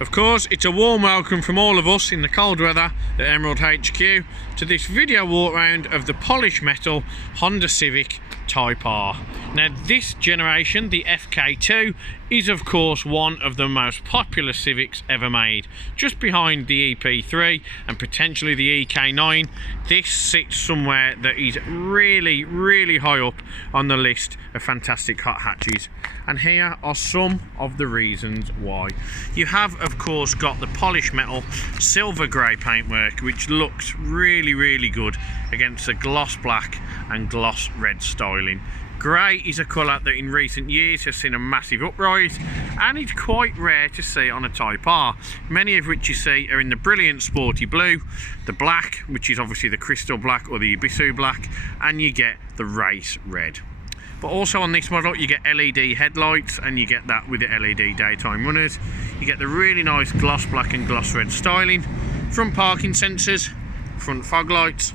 Of course, it's a warm welcome from all of us in the cold weather at Emerald HQ to this video walk round of the polished metal Honda Civic Type R. Now this generation, the FK2, is of course one of the most popular Civics ever made. Just behind the EP3 and potentially the EK9, this sits somewhere that is really high up on the list of fantastic hot hatches. And here are some of the reasons why. You have of course got the polished metal silver grey paintwork, which looks really good against the gloss black and gloss red styling. Grey is a colour that in recent years has seen a massive uprise, and it's quite rare to see on a Type R, many of which you see are in the brilliant sporty blue, the black, which is obviously the crystal black or the Ibisu black, and you get the race red. But also on this model you get LED headlights, and you get that with the LED daytime runners. You get the really nice gloss black and gloss red styling, front parking sensors, front fog lights,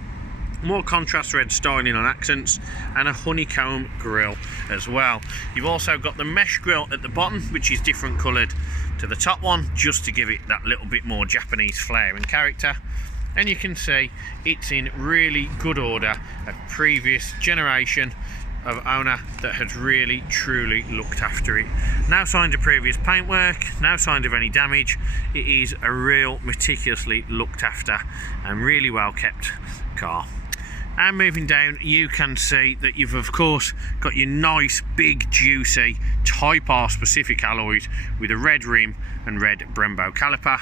more contrast red styling on accents, and a honeycomb grille as well. You've also got the mesh grille at the bottom, which is different coloured to the top one, just to give it that little bit more Japanese flair and character. And you can see it's in really good order, a previous generation of owner that has really truly looked after it. No signs of previous paintwork, no signs of any damage. It is a real meticulously looked after and really well kept car. And moving down, you can see that you've of course got your nice big juicy Type R specific alloys with a red rim and red Brembo caliper.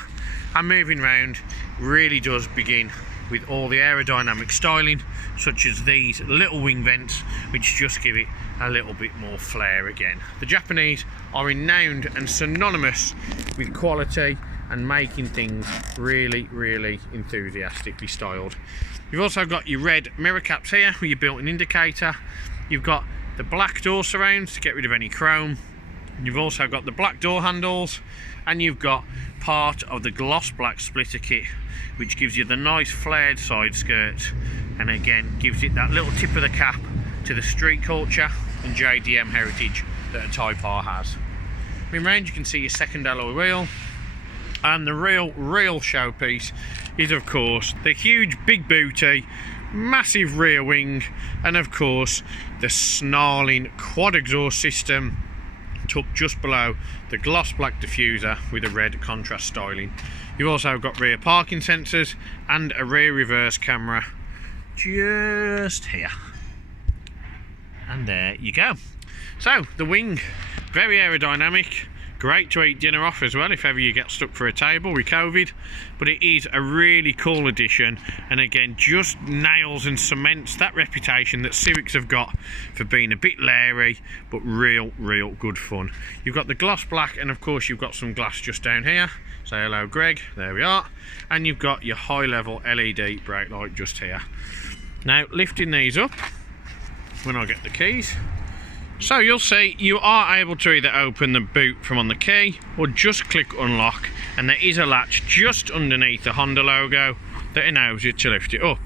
And moving round really does begin with all the aerodynamic styling, such as these little wing vents, which just give it a little bit more flair again. The Japanese are renowned and synonymous with quality and making things really enthusiastically styled. You've also got your red mirror caps here with your built-in indicator. You've got the black door surrounds to get rid of any chrome. You've also got the black door handles, and you've got part of the gloss black splitter kit, which gives you the nice flared side skirts, and again gives it that little tip of the cap to the street culture and JDM heritage that a Type R has. In range you can see your second alloy wheel, and the real showpiece is of course the huge big booty, massive rear wing, and of course the snarling quad exhaust system tucked just below the gloss black diffuser with a red contrast styling. You've also got rear parking sensors and a rear reverse camera just here. And there you go. So the wing, very aerodynamic, great to eat dinner off as well if ever you get stuck for a table with COVID, but it is a really cool addition, and again just nails and cements that reputation that Civics have got for being a bit leery but real good fun. You've got the gloss black, and of course you've got some glass just down here. Say hello Greg, there we are. And you've got your high level LED brake light just here. Now lifting these up when I get the keys, so you'll see you are able to either open the boot from on the key or just click unlock, and there is a latch just underneath the Honda logo that enables you to lift it up.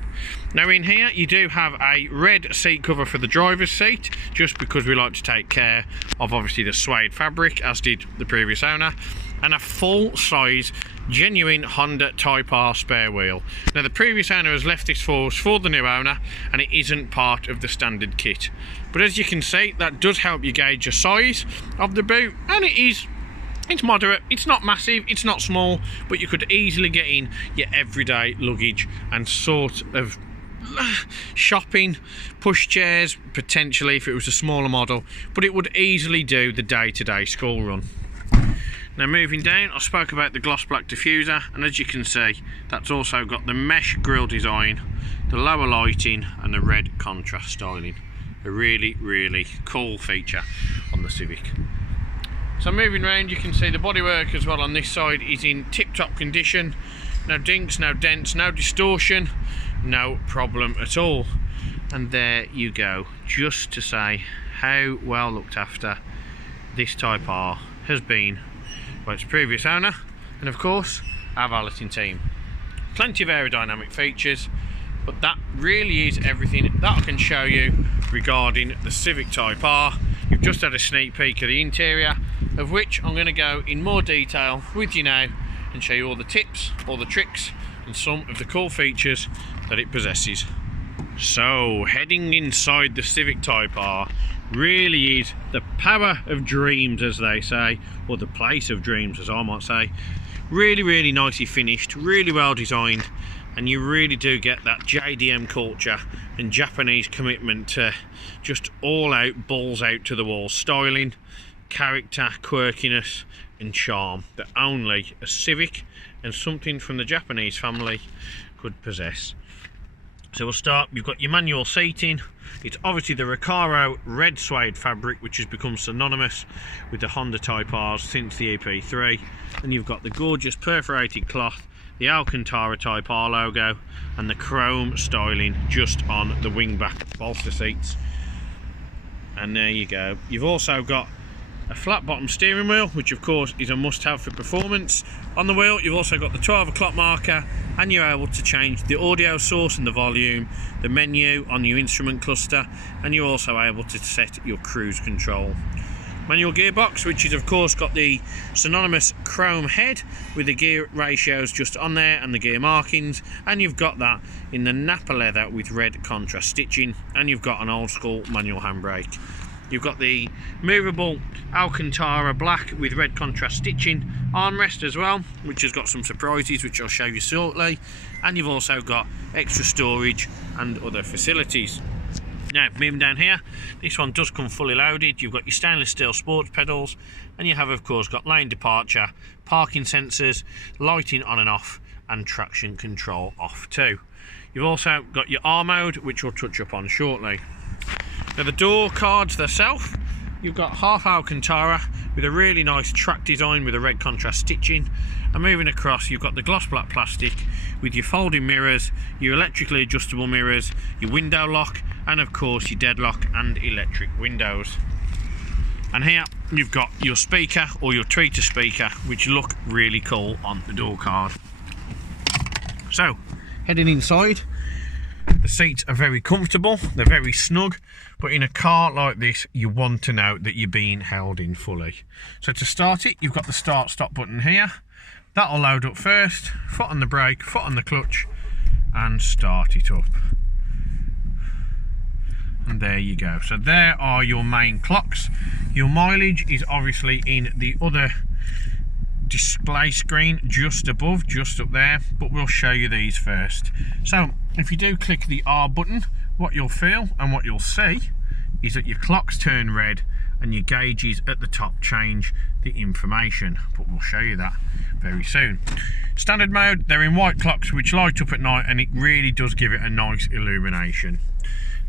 Now in here you do have a red seat cover for the driver's seat, just because we like to take care of obviously the suede fabric, as did the previous owner, and a full size genuine Honda Type R spare wheel. Now the previous owner has left this for the new owner, and it isn't part of the standard kit, but as you can see that does help you gauge the size of the boot, and it's moderate, it's not massive, it's not small, but you could easily get in your everyday luggage and sort of shopping, push chairs potentially if it was a smaller model, but it would easily do the day-to-day school run. Now moving down, I spoke about the gloss black diffuser, and as you can see that's also got the mesh grille design, the lower lighting and the red contrast styling. A really cool feature on the Civic. So moving around you can see the bodywork as well on this side is in tip-top condition. No dinks, no dents, no distortion, no problem at all. And there you go, just to say how well looked after this Type R has been by its previous owner, and of course our valeting team. Plenty of aerodynamic features, but that really is everything that I can show you regarding the Civic Type R. You've just had a sneak peek of the interior of which I'm going to go in more detail with you now and show you all the tips, all the tricks and some of the cool features that it possesses. So heading inside the Civic Type R really is the power of dreams, as they say, or the place of dreams, as I might say. Really nicely finished, really well designed, and you really do get that JDM culture and Japanese commitment to just all out, balls out to the wall styling, character, quirkiness and charm that only a Civic and something from the Japanese family could possess. So we'll start. You've got your manual seating. It's obviously the Recaro red suede fabric, which has become synonymous with the Honda Type R's since the EP3. And you've got the gorgeous perforated cloth, the Alcantara Type R logo, and the chrome styling just on the wingback bolster seats. And there you go. You've also got a flat bottom steering wheel, which of course is a must-have for performance. On the wheel you've also got the 12 o'clock marker, and you're able to change the audio source and the volume, the menu on your instrument cluster, and you're also able to set your cruise control. Manual gearbox, which is of course got the synonymous chrome head with the gear ratios just on there and the gear markings, and you've got that in the Napa leather with red contrast stitching, and you've got an old school manual handbrake. You've got the movable Alcantara black with red contrast stitching armrest as well, which has got some surprises which I'll show you shortly, and you've also got extra storage and other facilities. Now moving down here, this one does come fully loaded. You've got your stainless steel sports pedals, and you have of course got lane departure, parking sensors, lighting on and off, and traction control off too. You've also got your R mode, which we'll touch upon shortly. Now the door cards themselves, you've got half Alcantara with a really nice track design with a red contrast stitching, and moving across you've got the gloss black plastic with your folding mirrors, your electrically adjustable mirrors, your window lock, and of course your deadlock and electric windows. And here you've got your speaker or your tweeter speaker, which look really cool on the door card. So heading inside, the seats are very comfortable, they're very snug, but in a car like this you want to know that you're being held in fully. So to start it, you've got the start stop button here. That'll load up first, foot on the brake, foot on the clutch, and start it up. And there you go. So there are your main clocks. Your mileage is obviously in the other display screen just above, just up there, but we'll show you these first. So if you do click the R button, what you'll feel and what you'll see is that your clocks turn red and your gauges at the top change the information, but we'll show you that very soon. Standard mode, they're in white clocks which light up at night, and it really does give it a nice illumination.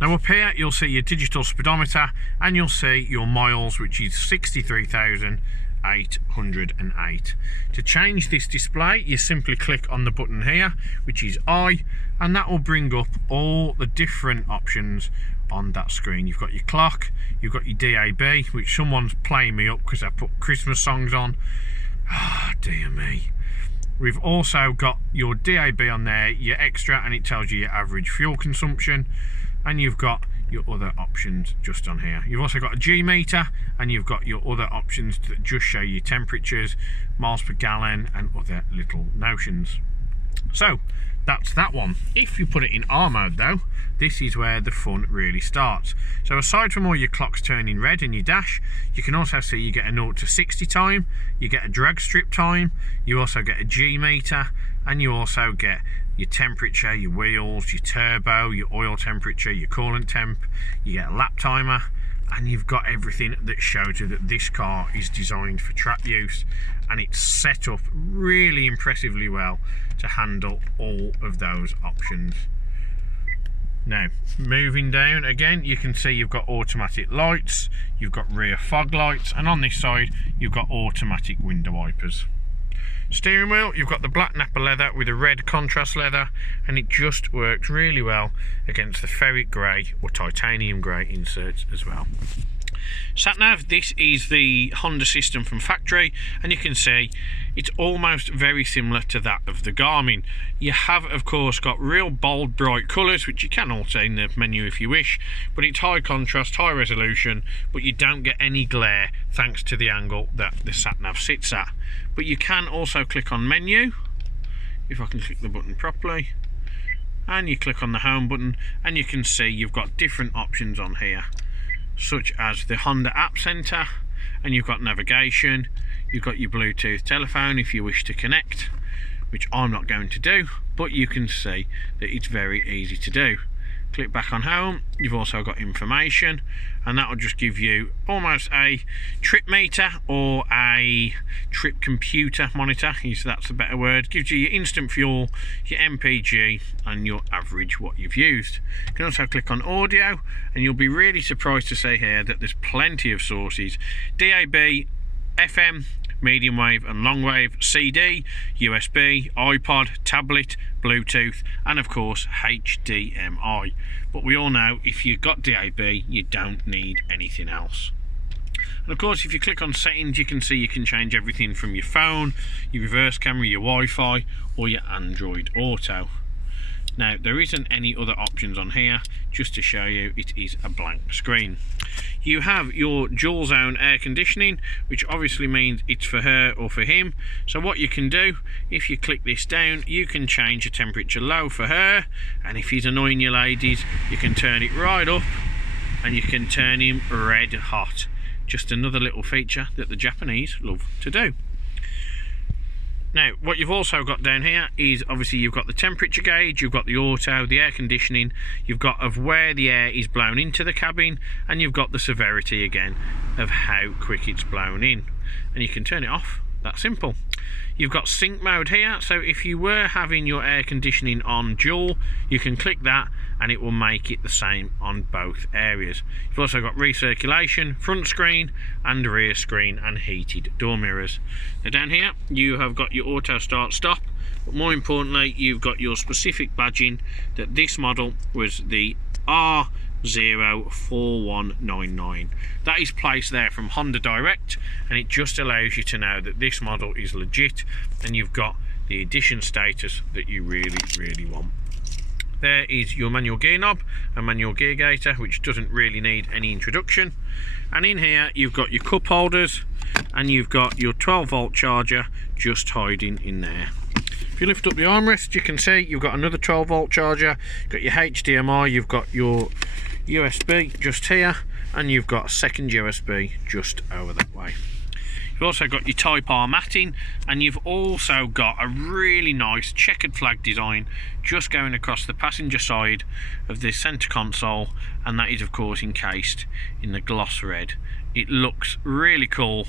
Now up here you'll see your digital speedometer, and you'll see your miles, which is 63,808. To change this display you simply click on the button here, which is I, and that will bring up all the different options on that screen. You've got your clock, you've got your DAB, which someone's playing me up because I put Christmas songs on. Ah, dear me. We've also got your DAB on there, your extra, and it tells you your average fuel consumption, and you've got your other options just on here. You've also got a G meter, and you've got your other options that just show you temperatures, miles per gallon, and other little notions. So that's that one. If you put it in R mode though, this is where the fun really starts. So aside from all your clocks turning red in your dash, you can also see you get a 0 to 60 time, you get a drag strip time, you also get a G meter, and you also get your temperature, your wheels, your turbo, your oil temperature, your coolant temp, you get a lap timer, and you've got everything that shows you that this car is designed for track use, and it's set up really impressively well to handle all of those options. Now moving down again, you can see you've got automatic lights, you've got rear fog lights, and on this side you've got automatic window wipers. Steering wheel, you've got the black Napa leather with a red contrast leather, and it just works really well against the ferret grey or titanium grey inserts as well. Sat nav, this is the Honda system from factory, and you can see it's almost very similar to that of the Garmin. You have of course got real bold bright colours, which you can alter in the menu if you wish, but it's high contrast, high resolution, but you don't get any glare thanks to the angle that the sat nav sits at. But you can also click on menu, if I can click the button properly, and you click on the home button, and you can see you've got different options on here, such as the Honda App Center, and you've got navigation, you've got your Bluetooth telephone if you wish to connect, which I'm not going to do, but you can see that it's very easy to do. Click back on home, you've also got information, and that will just give you almost a trip meter or a trip computer monitor, if that's a better word. Gives you your instant fuel, your MPG, and your average what you've used. You can also click on audio, and you'll be really surprised to see here that there's plenty of sources: DAB, FM, medium wave and long wave, CD, USB, iPod, tablet, Bluetooth, and of course HDMI. But we all know if you've got DAB, you don't need anything else. And of course, if you click on settings, you can see you can change everything from your phone, your reverse camera, your Wi-Fi, or your Android Auto. Now, there isn't any other options on here. Just to show you, it is a blank screen. You have your dual zone air conditioning, which obviously means it's for her or for him. So what you can do, if you click this down, you can change the temperature low for her, and if he's annoying you ladies, you can turn it right up, and you can turn him red hot. Just another little feature that the Japanese love to do. Now, what you've also got down here is obviously you've got the temperature gauge, you've got the auto, the air conditioning, you've got of where the air is blown into the cabin, and you've got the severity again of how quick it's blown in. And you can turn it off, that's simple. You've got sync mode here, so if you were having your air conditioning on dual, you can click that and it will make it the same on both areas. You've also got recirculation, front screen and rear screen, and heated door mirrors. Now down here you have got your auto start stop, but more importantly you've got your specific badging that this model was the R04199. That is placed there from Honda Direct, and it just allows you to know that this model is legit and you've got the edition status that you really want. There is your manual gear knob and manual gear gator, which doesn't really need any introduction. And in here you've got your cup holders, and you've got your 12-volt charger just hiding in there. If you lift up the armrest, you can see you've got another 12-volt charger, you've got your HDMI, you've got your USB just here, and you've got a second USB just over that way. You've also got your Type R matting, and you've also got a really nice checkered flag design just going across the passenger side of the centre console, and that is of course encased in the gloss red. It looks really cool,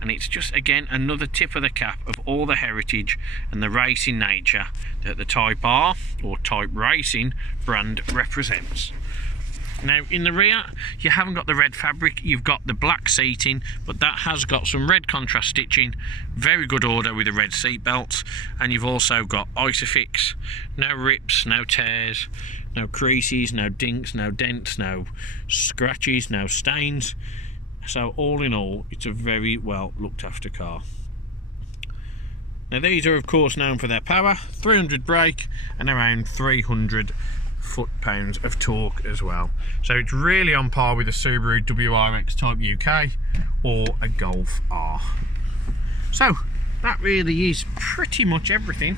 and it's just again another tip of the cap of all the heritage and the racing nature that the Type R or Type Racing brand represents. Now in the rear you haven't got the red fabric, you've got the black seating, but that has got some red contrast stitching, very good order with the red seat belts, and you've also got Isofix, no rips, no tears, no creases, no dinks, no dents, no scratches, no stains. So all in all, it's a very well looked after car. Now these are of course known for their power, 300 brake and around 300 foot-pounds of torque as well. So it's really on par with a Subaru WRX Type UK or a Golf R. So that really is pretty much everything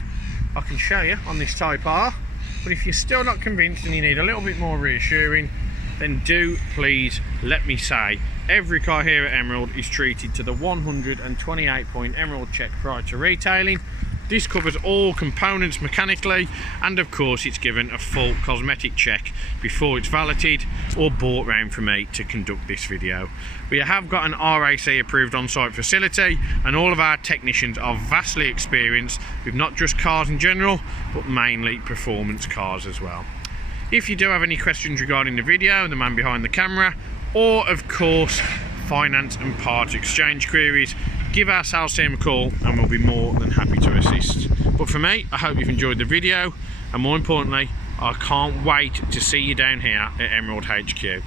I can show you on this Type R. But if you're still not convinced and you need a little bit more reassuring, then do please let me say every car here at Emerald is treated to the 128-point Emerald check prior to retailing. This covers all components mechanically, and of course it's given a full cosmetic check before it's valeted or brought round for me to conduct this video. We have got an RAC approved on-site facility, and all of our technicians are vastly experienced with not just cars in general, but mainly performance cars as well. If you do have any questions regarding the video, the man behind the camera, or of course finance and part exchange queries, give our sales team a call and we'll be more than happy to assist. But for me, I hope you've enjoyed the video, and more importantly, I can't wait to see you down here at Emerald HQ.